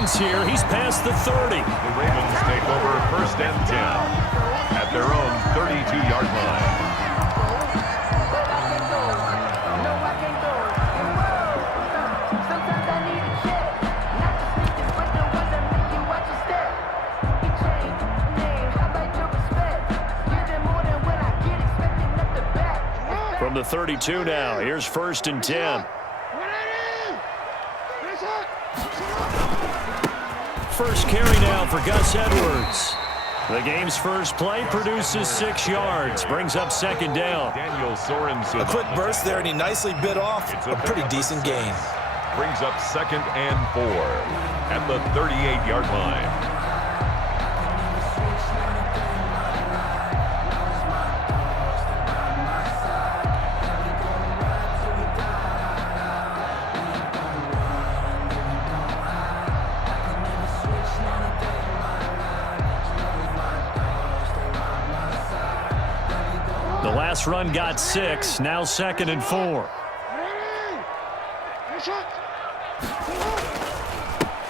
distance here. He's past the 30. The Ravens take over 1st and 10 at their own 32-yard line. From the 32 now, here's 1st and 10. First carry now for Gus Edwards. The game's first play produces 6 yards, brings up 2nd down. A quick burst there, and he nicely bit off a pretty decent gain. Brings up 2nd and 4 at the 38-yard line. The last run got 6, now 2nd and 4.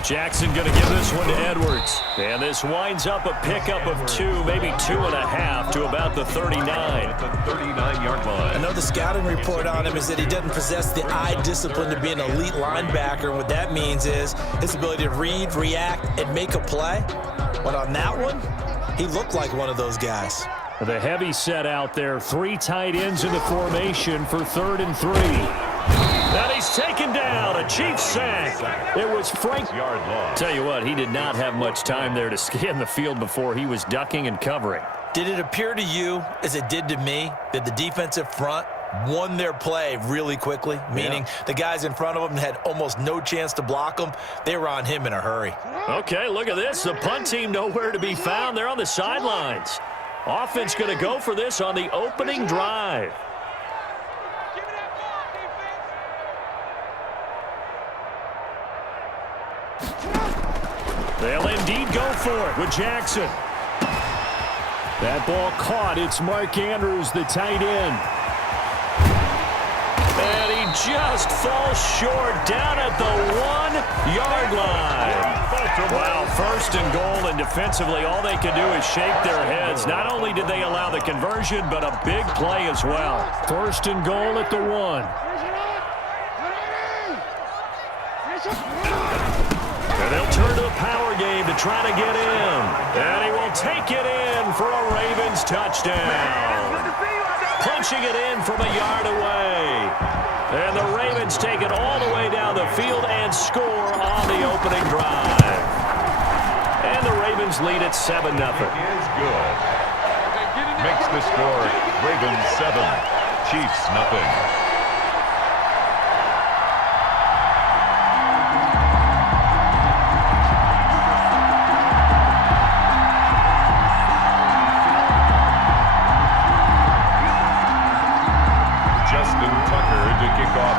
Jackson going to give this one to Edwards. And this winds up a pickup of 2, maybe 2.5 to about the 39. At the 39-yard line. I know the scouting report on him is that he doesn't possess the eye discipline to be an elite linebacker. And what that means is his ability to read, react, and make a play. But on that one, he looked like one of those guys. The heavy set out there. 3 tight ends in the formation for 3rd and 3. And he's taken down. A Chiefs sack. It was Frank. Yard loss. Tell you what, he did not have much time there to scan the field before he was ducking and covering. Did it appear to you, as it did to me, that the defensive front won their play really quickly? Meaning the guys in front of them had almost no chance to block them. They were on him in a hurry. Okay, look at this. The punt team nowhere to be found. They're on the sidelines. Offense going to go for this on the opening drive. They'll indeed go for it with Jackson. That ball caught. It's Mark Andrews, the tight end. And he just falls short down at the 1-yard line. Wow, 1st and goal, and defensively all they can do is shake their heads. Not only did they allow the conversion, but a big play as well. 1st and goal at the 1. And they'll turn to the power game to try to get in. And he will take it in for a Ravens touchdown. Punching it in from a yard away. And the Ravens take it all the way down the field and score on the opening drive. And the Ravens lead at 7-0. Is good. Makes the score Ravens 7, Chiefs nothing.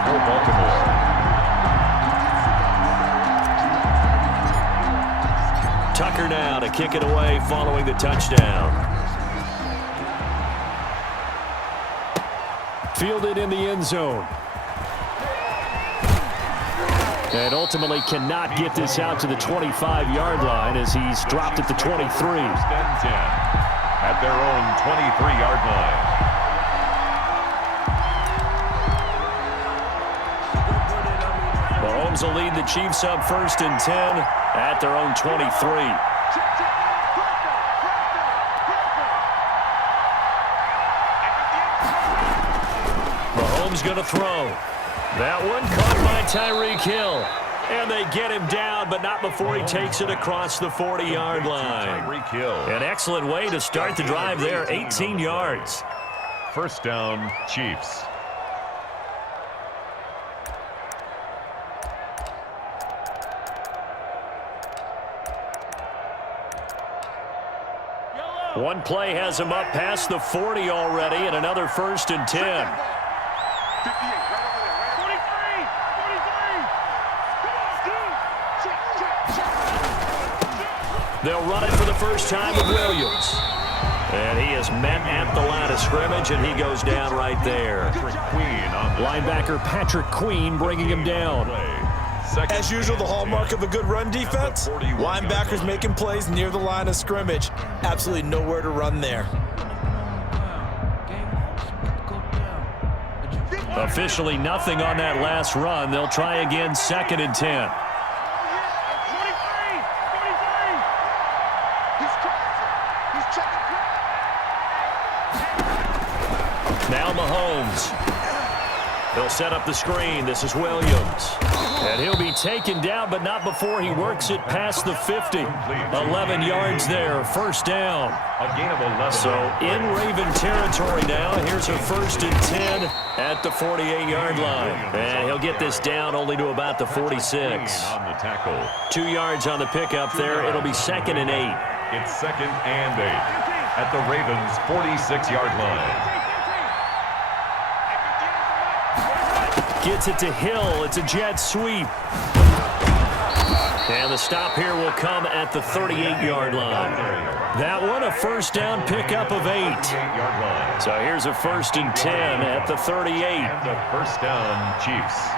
For Baltimore. Tucker now to kick it away following the touchdown. Fielded in the end zone. And ultimately cannot get this out to the 25-yard line as he's dropped at the 23. 1st and 10 at their own 23-yard line. Mahomes will lead the Chiefs up 1st and 10 at their own 23. Mahomes going to throw. That one caught by Tyreek Hill. And they get him down, but not before he takes it across the 40-yard line. Tyreek Hill. An excellent way to start the drive there, 18 yards. 1st down, Chiefs. One play has him up past the 40 already, and another 1st and 10. They'll run it for the first time with Williams. And he is met at the line of scrimmage, and he goes down right there. Linebacker Patrick Queen bringing him down. second. As usual, the hallmark of a good run defense, linebackers making plays near the line of scrimmage. Absolutely nowhere to run there. Officially nothing on that last run. They'll try again, 2nd and 10. Now Mahomes. He'll set up the screen. This is Williams. And he'll be taken down, but not before he works it past the 50. 11 yards there, 1st down. A gain of 11. So in Raven territory now. Here's a 1st and 10 at the 48-yard line. And he'll get this down only to about the 46. On the tackle. 2 yards on the pickup there. It'll be 2nd and 8. It's 2nd and 8 at the Ravens' 46-yard line. Gets it to Hill. It's a jet sweep. And the stop here will come at the 38-yard line. That one, a 1st down pickup of 8. So here's a 1st and 10 at the 38. And the 1st down, Chiefs.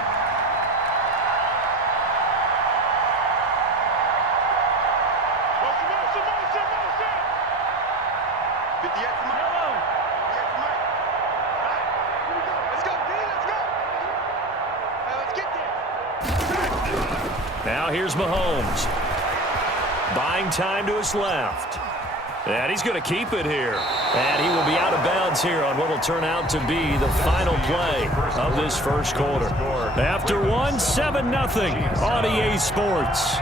Now here's Mahomes. Buying time to his left. And he's going to keep it here. And he will be out of bounds here on what will turn out to be the final play of this 1st quarter. After one, 7-0 on EA Sports.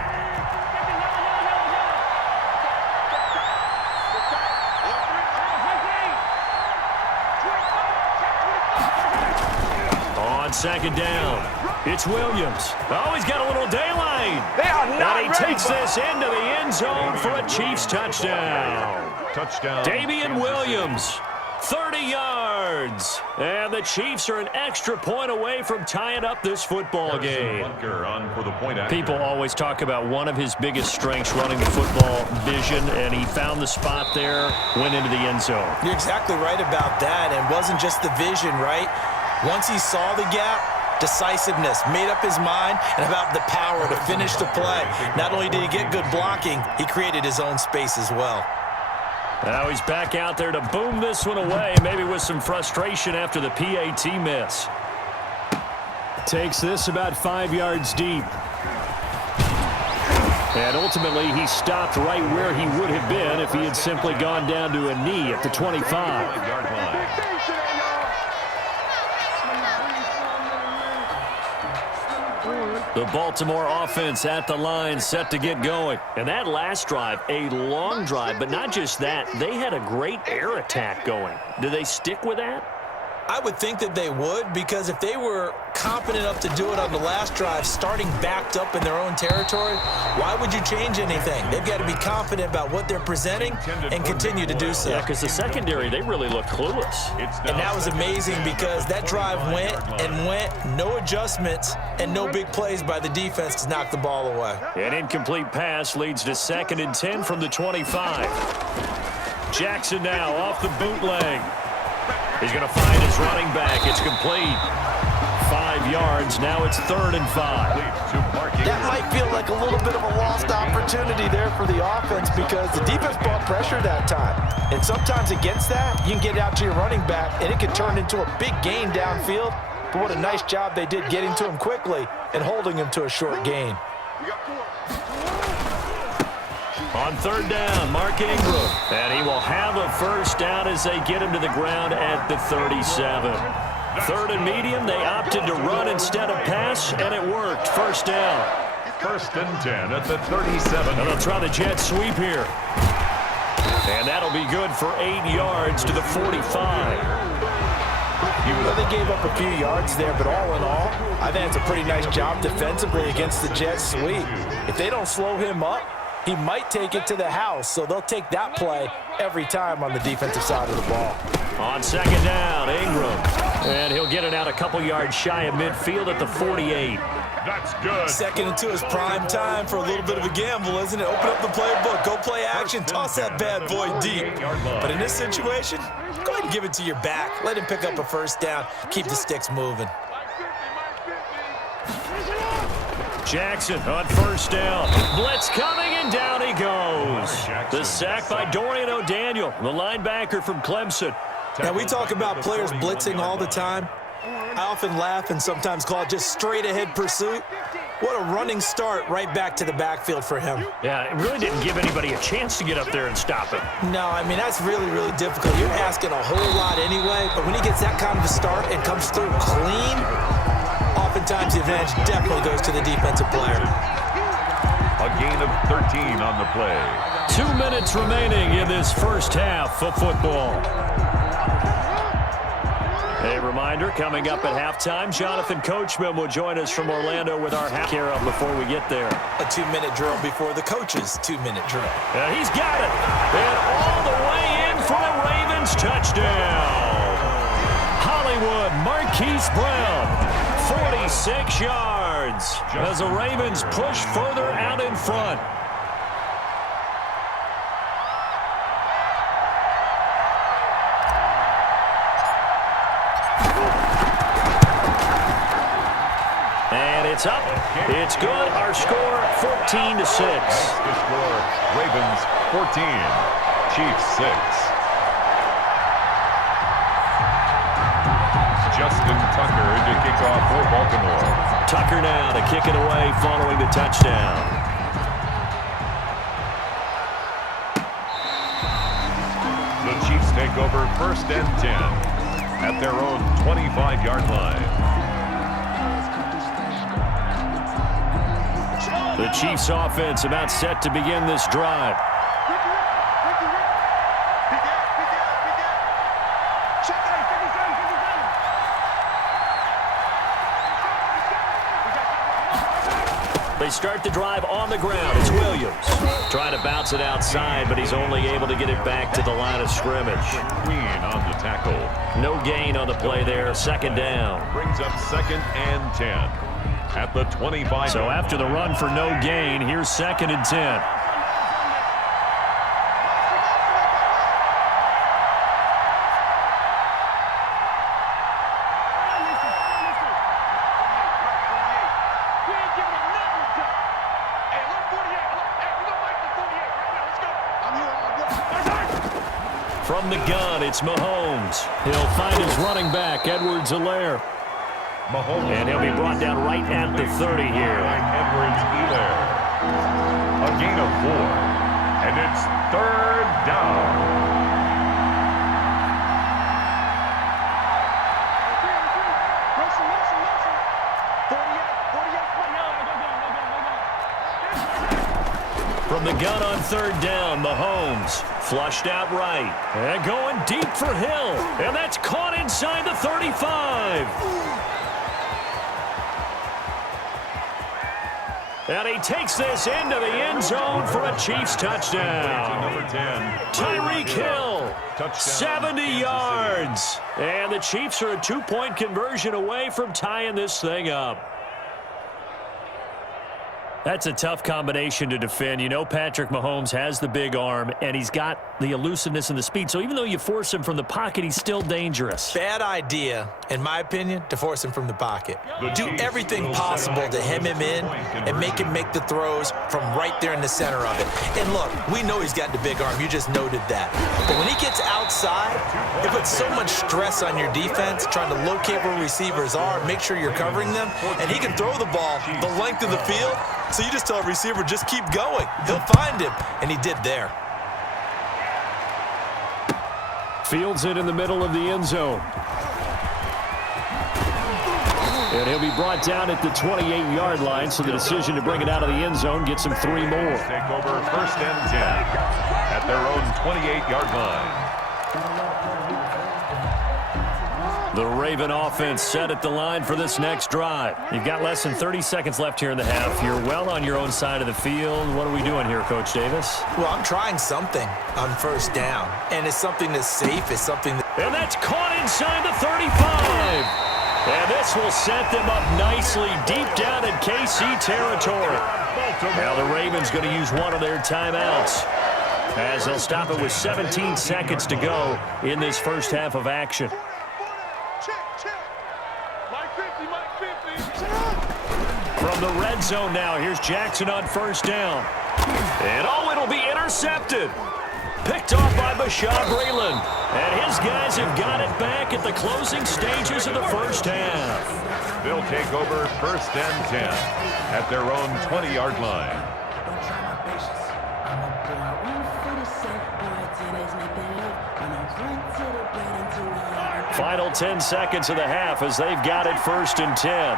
On 2nd down, it's Williams. Oh, he's got a little daylight. And he takes this into the end zone for a Chiefs touchdown. Touchdown. Damian Williams, 30 yards. And the Chiefs are an extra point away from tying up this football game. On for the point after. People always talk about one of his biggest strengths running the football, vision, and he found the spot there, went into the end zone. You're exactly right about that. And it wasn't just the vision, right? Once he saw the gap, decisiveness, made up his mind, and about the power to finish the play. Not only did he get good blocking, he created his own space as well. Now he's back out there to boom this one away, maybe with some frustration after the PAT miss. Takes this about 5 yards deep. And ultimately, he stopped right where he would have been if he had simply gone down to a knee at the 25. The Baltimore offense at the line, set to get going. And that last drive, a long drive, but not just that. They had a great air attack going. Do they stick with that? I would think that they would, because if they were confident enough to do it on the last drive, starting backed up in their own territory, why would you change anything? They've got to be confident about what they're presenting and continue to do so. Yeah, because the secondary, they really look clueless. And that was amazing because that drive went and went, no adjustments, and no big plays by the defense to knock the ball away. An incomplete pass leads to 2nd and 10 from the 25. Jackson now off the bootleg. He's going to find his running back. It's complete. 5 yards. Now it's 3rd and 5. That might feel like a little bit of a lost opportunity there for the offense because the defense brought pressure that time. And sometimes against that, you can get out to your running back, and it can turn into a big gain downfield. But what a nice job they did getting to him quickly and holding him to a short gain. On 3rd down, Mark Ingram. And he will have a 1st down as they get him to the ground at the 37. 3rd and medium, they opted to run instead of pass, and it worked. 1st down. 1st and 10 at the 37. And they'll try the jet sweep here. And that'll be good for 8 yards to the 45. Well, they gave up a few yards there, but all in all, I think it's a pretty nice job defensively against the jet sweep. If they don't slow him up, he might take it to the house, so they'll take that play every time on the defensive side of the ball. On 2nd down, Ingram. And he'll get it out a couple yards shy of midfield at the 48. That's good. 2nd and 2 is prime time for a little bit of a gamble, isn't it? Open up the playbook, go play action, toss that bad boy deep. But in this situation, go ahead and give it to your back. Let him pick up a 1st down, keep the sticks moving. Jackson on first down. Blitz coming, and down he goes. The sack by Dorian O'Daniel, the linebacker from Clemson. Now, we talk about players blitzing all the time. I often laugh and sometimes call it just straight-ahead pursuit. What a running start right back to the backfield for him. Yeah, it really didn't give anybody a chance to get up there and stop him. No, I mean, that's really, really difficult. You're asking a whole lot anyway, but when he gets that kind of a start and comes through clean, oftentimes the advantage definitely goes to the defensive player. A gain of 13 on the play. 2 minutes remaining in this first half of football. A reminder, coming up at halftime, Jonathan Coachman will join us from Orlando with our half care up before we get there. A 2-minute drill before the coach's 2-minute drill. He's got it. And all the way in for a Ravens touchdown. Hollywood Marquise Brown, 46 yards as the Ravens push further out in front. It's up. It's good. Our score, 14-6. The score, Ravens 14, Chiefs 6. Justin Tucker to kick off for Baltimore. Tucker now to kick it away following the touchdown. The Chiefs take over first and 10 at their own 25-yard line. The Chiefs offense about set to begin this drive. They start the drive on the ground. It's Williams trying to bounce it outside, but he's only able to get it back to the line of scrimmage. Green on the tackle. No gain on the play there. Second down. Brings up second and 10. At the 25. So after the run for no gain, here's second and 10. From the gun, it's Mahomes. He'll find his running back, Edwards-Helaire. Mahomes. And he'll be brought down right at the 30 here. Edwards-Helaire. A gain of 4. And it's third down. From the gun on third down, Mahomes flushed out right. And going deep for Hill. And that's caught inside the 35. And he takes this into the end zone for a Chiefs touchdown. Number 10. Tyreek Hill, 70 yards. And the Chiefs are a 2-point conversion away from tying this thing up. That's a tough combination to defend. You know Patrick Mahomes has the big arm, and he's got the elusiveness and the speed. So even though you force him from the pocket, he's still dangerous. Bad idea, in my opinion, to force him from the pocket. Do everything possible to hem him in and make him make the throws from right there in the center of it. And look, we know he's got the big arm. You just noted that. But when he gets outside, it puts so much stress on your defense trying to locate where receivers are, make sure you're covering them, and he can throw the ball the length of the field. So you just tell a receiver, just keep going. He'll find him, and he did there. Fields it in the middle of the end zone. And he'll be brought down at the 28-yard line, so the decision to bring it out of the end zone gets him 3 more. Take over first and 10 at their own 28-yard line. The Raven offense set at the line for this next drive. You've got less than 30 seconds left here in the half. You're well on your own side of the field. What are we doing here, Coach Davis? Well, I'm trying something on first down, and it's something that's safe. It's something that... And that's caught inside the 35. And this will set them up nicely deep down in KC territory. Now the Ravens going to use one of their timeouts, as they'll stop it with 17 seconds to go in this first half of action. From the red zone now. Here's Jackson on first down. And it'll be intercepted. Picked off by Bashaud Breeland. And his guys have got it back at the closing stages of the first half. They'll take over first and 10 at their own 20-yard line. Final 10 seconds of the half as they've got it first and 10.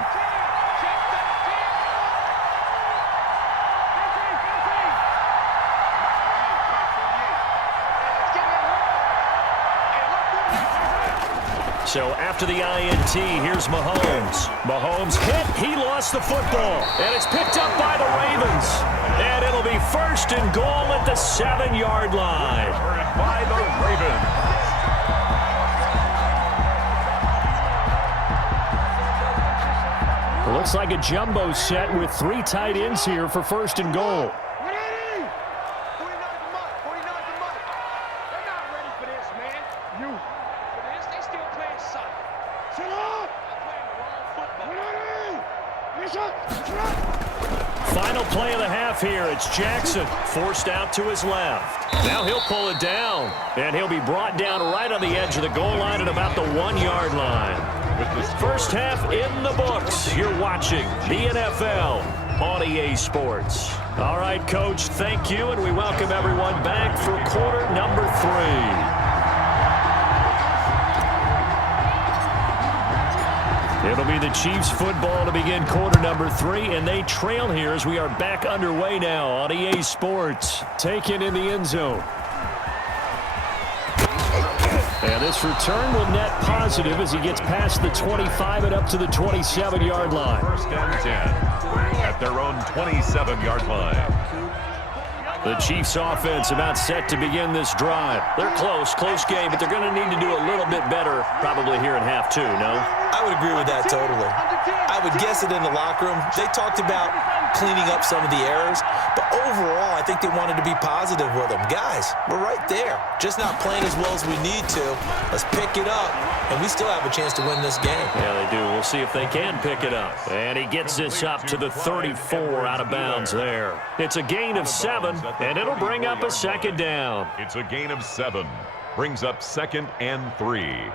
So after the INT, here's Mahomes. Mahomes hit. He lost the football. And it's picked up by the Ravens. And it'll be first and goal at the 7-yard line. By the Ravens. Looks like a jumbo set with 3 tight ends here for first and goal. Final play of the half here. It's Jackson forced out to his left. Now he'll pull it down, and he'll be brought down right on the edge of the goal line at about the 1-yard line. With the first half in the books, you're watching the NFL on EA Sports. All right, Coach, thank you, and we welcome everyone back for quarter number 3. It'll be the Chiefs football to begin quarter number 3, and they trail here as we are back underway now on EA Sports. Taken in the end zone. And this return will net positive as he gets past the 25 and up to the 27-yard line. First and 10 at their own 27-yard line. The Chiefs offense about set to begin this drive. They're close game, but they're going to need to do a little bit better probably here in half 2, no? I would agree with that totally. I would guess it in the locker room. They talked about cleaning up some of the errors, but overall, I think they wanted to be positive with them. Guys, we're right there. Just not playing as well as we need to. Let's pick it up, and we still have a chance to win this game. Yeah, they do. We'll see if they can pick it up. And he gets this up to the 34 out of bounds there. It's a gain of 7, and it'll bring up a second down. It's a gain of 7. Brings up second and 3.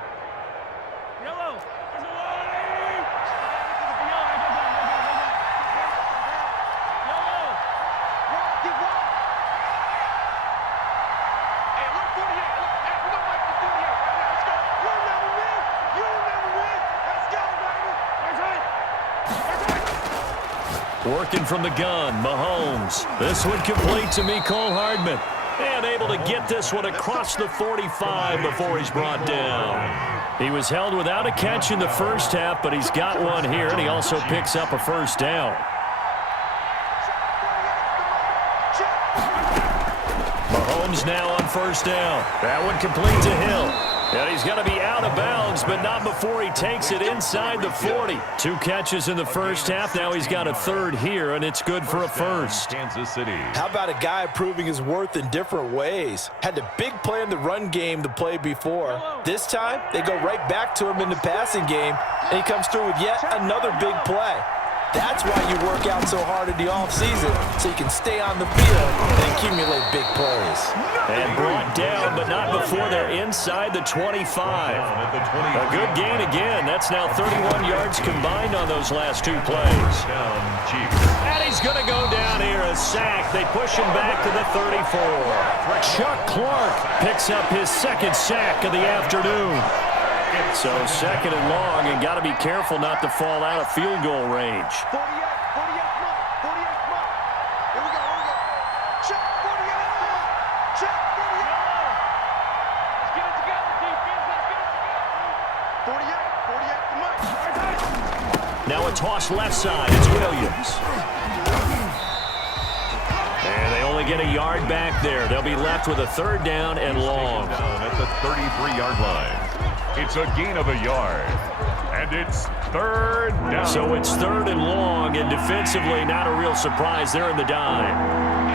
Working from the gun, Mahomes. This one complete to Mecole Hardman. And able to get this one across the 45 before he's brought down. He was held without a catch in the first half, but he's got one here, and he also picks up a first down. Mahomes now on first down. That one complete to Hill. And he's going to be out of bounds, but not before he takes it inside the 40. 2 catches in the first half. Now he's got a third here, and it's good for a first. Kansas City. How about a guy proving his worth in different ways? Had the big play in the run game to play before. This time, they go right back to him in the passing game, and he comes through with yet another big play. That's why you work out so hard in the offseason, so you can stay on the field and accumulate big plays. And brought down, but not before they're inside the 25. A good gain again. That's now 31 yards combined on those last 2 plays. And he's going to go down here, a sack. They push him back to the 34. Chuck Clark picks up his second sack of the afternoon. So second and long, and got to be careful not to fall out of field goal range. Now a toss left side. It's Williams. And they only get a yard back there. They'll be left with a third down and long. At the 33-yard line. It's a gain of a yard. And it's third down. So it's third and long, and defensively not a real surprise. They're in the dime.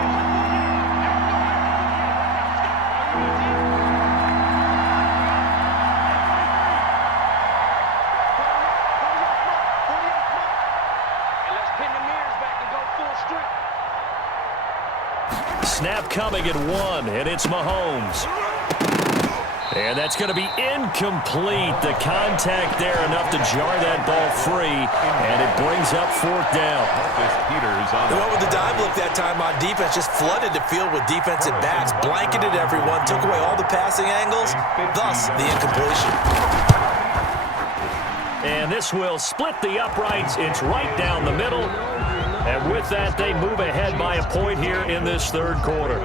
Snap coming at 1, and it's Mahomes. And that's going to be incomplete. The contact there enough to jar that ball free, and it brings up 4th down. They went with the dive look that time on defense, just flooded the field with defensive backs, blanketed everyone, took away all the passing angles, thus the incompletion. And this will split the uprights. It's right down the middle. And with that, they move ahead by a point here in this 3rd quarter.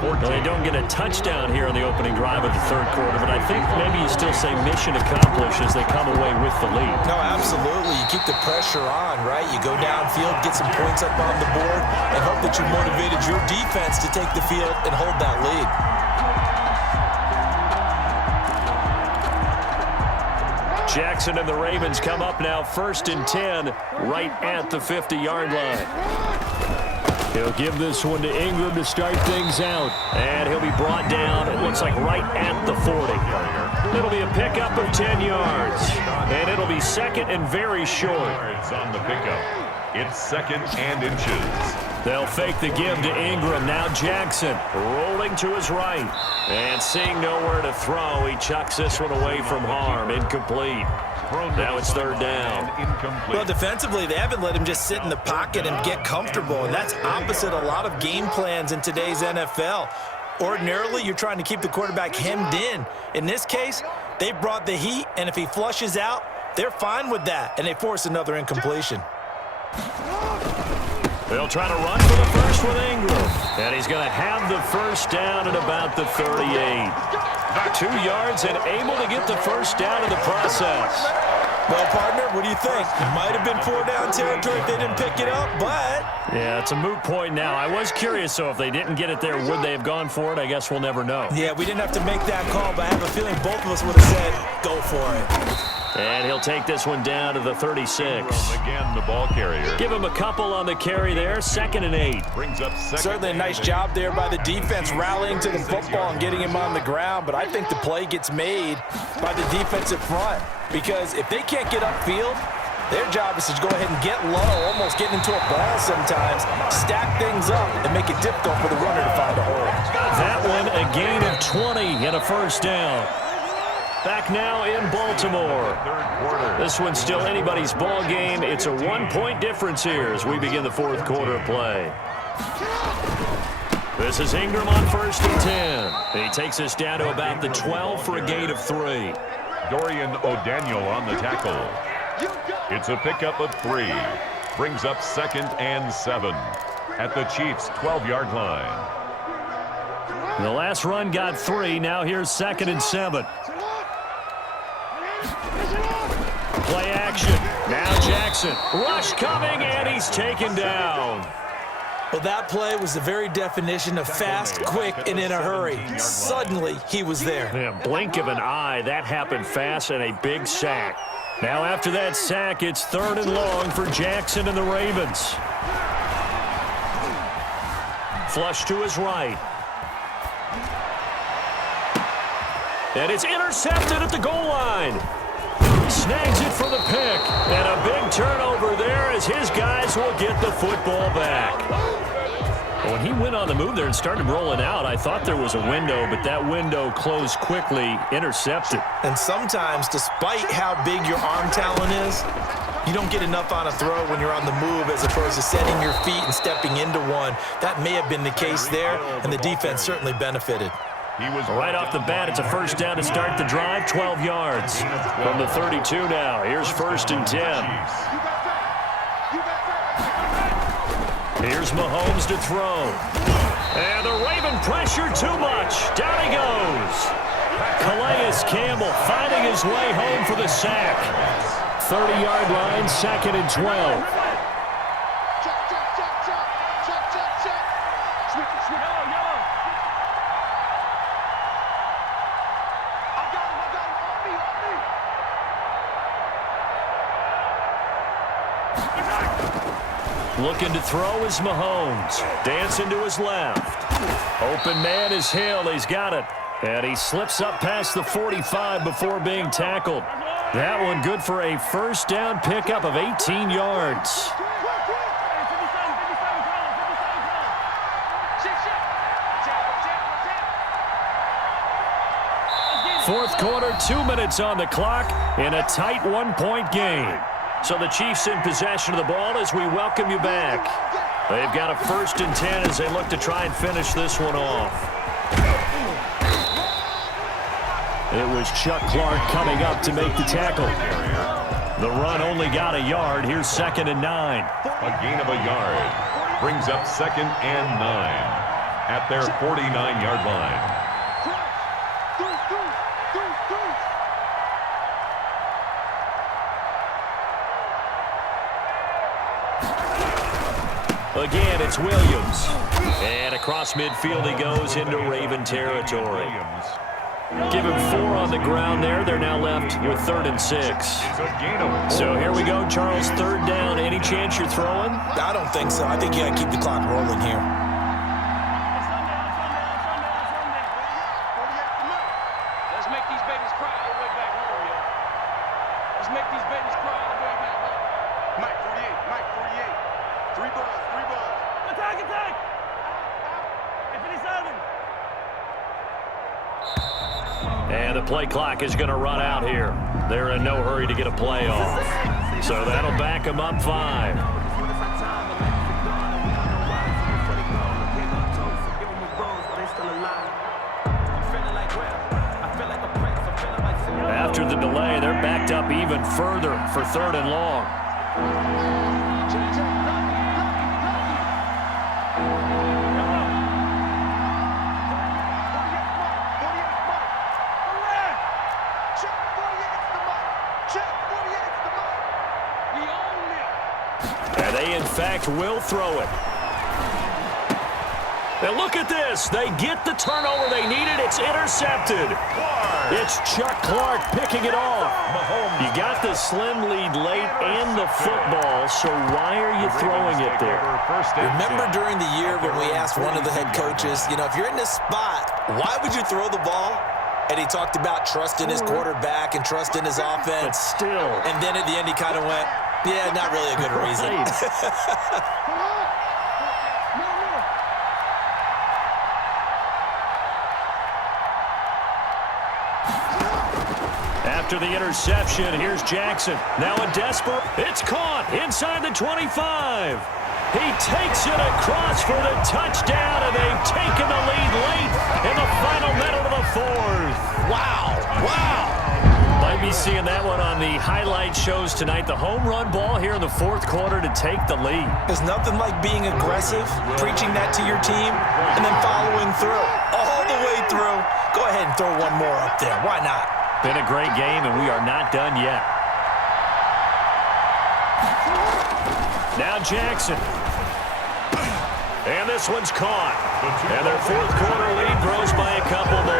Well, they don't get a touchdown here in the opening drive of the 3rd quarter, but I think maybe you still say mission accomplished as they come away with the lead. No, absolutely. You keep the pressure on, right? You go downfield, get some points up on the board, and hope that you motivated your defense to take the field and hold that lead. Jackson and the Ravens come up now 1st and 10 right at the 50-yard line. He'll give this one to Ingram to start things out. And he'll be brought down, it looks like, right at the 40. It'll be a pickup of 10 yards. And it'll be 2nd and very short. On the pickup. It's 2nd and inches. They'll fake the give to Ingram. Now Jackson rolling to his right. And seeing nowhere to throw, he chucks this one away from harm. Incomplete. Now it's 3rd down. Well, defensively, they haven't let him just sit in the pocket and get comfortable, and that's opposite a lot of game plans in today's NFL. Ordinarily, you're trying to keep the quarterback hemmed in. In this case, they brought the heat, and if he flushes out, they're fine with that, and they force another incompletion. They'll try to run for the first with Ingram. And he's going to have the 1st down at about the 38. 2 yards and able to get the 1st down in the process. Well, partner, what do you think? It might have been 4-down territory if they didn't pick it up, but... Yeah, it's a moot point now. I was curious, so if they didn't get it there, would they have gone for it? I guess we'll never know. Yeah, we didn't have to make that call, but I have a feeling both of us would have said, go for it. And he'll take this one down to the 36. Again, the ball carrier. Give him a couple on the carry there. 2nd and 8. Brings up 2nd. Certainly a nice job there by the defense rallying to the football and getting him on the ground, but I think the play gets made by the defensive front because if they can't get upfield, their job is to go ahead and get low, almost getting into a ball sometimes, stack things up, and make it difficult for the runner to find a hole. That one, a gain of 20 and a 1st down. Back now in Baltimore. This one's still anybody's ball game. It's a 1-point difference here as we begin the 4th quarter of play. This is Ingram on 1st and 10. He takes us down to about the 12 for a gain of 3. Dorian O'Daniel on the tackle. It's a pickup of 3. Brings up 2nd and 7 at the Chiefs' 12-yard line. The last run got 3. Now here's 2nd and 7. Play action. Now Jackson. Rush coming, and he's taken down. Well, that play was the very definition of fast, quick, and in a hurry. Suddenly, he was there. Yeah, blink of an eye. That happened fast and a big sack. Now after that sack, it's 3rd and long for Jackson and the Ravens. Flush to his right. And it's intercepted at the goal line. Snags it for the pick. And a big turnover there as his guys will get the football back. When he went on the move there and started rolling out, I thought there was a window, but that window closed quickly, intercepted. And sometimes, despite how big your arm talent is, you don't get enough on a throw when you're on the move as opposed to setting your feet and stepping into one. That may have been the case there, and the defense certainly benefited. Right off the bat, it's a 1st down to start the drive, 12 yards. From the 32 now, here's 1st and 10. Here's Mahomes to throw. And the Raven pressure too much. Down he goes. Calais Campbell finding his way home for the sack. 30-yard line, 2nd and 12. Looking to throw is Mahomes. Dancing to his left. Open man is Hill. He's got it. And he slips up past the 45 before being tackled. That one good for a 1st down pickup of 18 yards. Fourth quarter, 2 minutes on the clock in a tight one-point game. So the Chiefs in possession of the ball as we welcome you back. They've got a 1st and 10 as they look to try and finish this one off. It was Chuck Clark coming up to make the tackle. The run only got a yard. Here's 2nd and 9. A gain of a yard brings up 2nd and 9 at their 49-yard line. Again, it's Williams. And across midfield he goes into Raven territory. Give him 4 on the ground there. They're now left with 3rd and 6. So here we go, Charles. 3rd down. Any chance you're throwing? I don't think so. I think you got to keep the clock rolling here. Let's make these babies cry all the way back home, yo. Let's make these babies cry all the way back home. Mike 48, Mike 48. 3 balls, 3 balls. Attack, attack! And the play clock is going to run out here. They're in no hurry to get a play off. So that'll back them up 5. After the delay, they're backed up even further for 3rd and long. And they, in fact, will throw it. And look at this. They get the turnover they needed. It's intercepted. It's Chuck Clark picking it off. You got the slim lead late and the football, so why are you throwing it there? Remember during the year when we asked one of the head coaches, you know, if you're in this spot, why would you throw the ball? And he talked about trusting his quarterback and trusting his offense. But still. And then at the end he kind of went, yeah, not really a good reason. After the interception, here's Jackson. Now a desperate. It's caught inside the 25. He takes it across for the touchdown, and they've taken the lead late in the final minute of the 4th. Wow. Wow. Might be seeing that one on the highlight shows tonight. The home run ball here in the 4th quarter to take the lead. There's nothing like being aggressive, preaching that to your team, and then following through. All the way through. Go ahead and throw one more up there. Why not? Been a great game, and we are not done yet. Now Jackson. And this one's caught. And their 4th quarter lead grows by a couple more.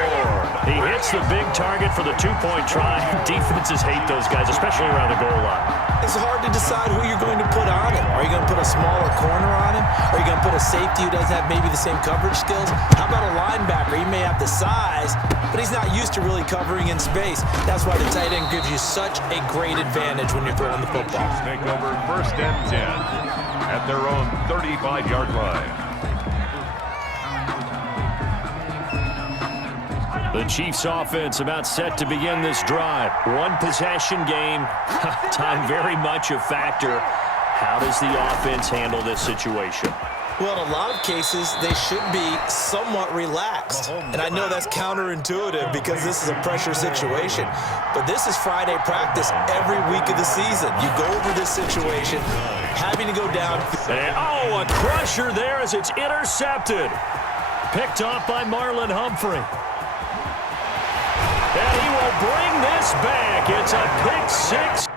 He hits the big target for the 2-point try. Defenses hate those guys, especially around the goal line. It's hard to decide who you're going to put on him. Are you going to put a smaller corner on him? Are you going to put a safety who doesn't have maybe the same coverage skills? How about a linebacker? He may have the size, but he's not used to really covering in space. That's why the tight end gives you such a great advantage when you're throwing the football. Take over 1st and 10 at their own 35-yard line. The Chiefs offense about set to begin this drive. 1 possession game. Time very much a factor. How does the offense handle this situation? Well, in a lot of cases, they should be somewhat relaxed. And I know that's counterintuitive because this is a pressure situation. But this is Friday practice every week of the season. You go over this situation, having to go down. And, oh, a crusher there as it's intercepted. Picked off by Marlon Humphrey. And he will bring this back. It's a pick 6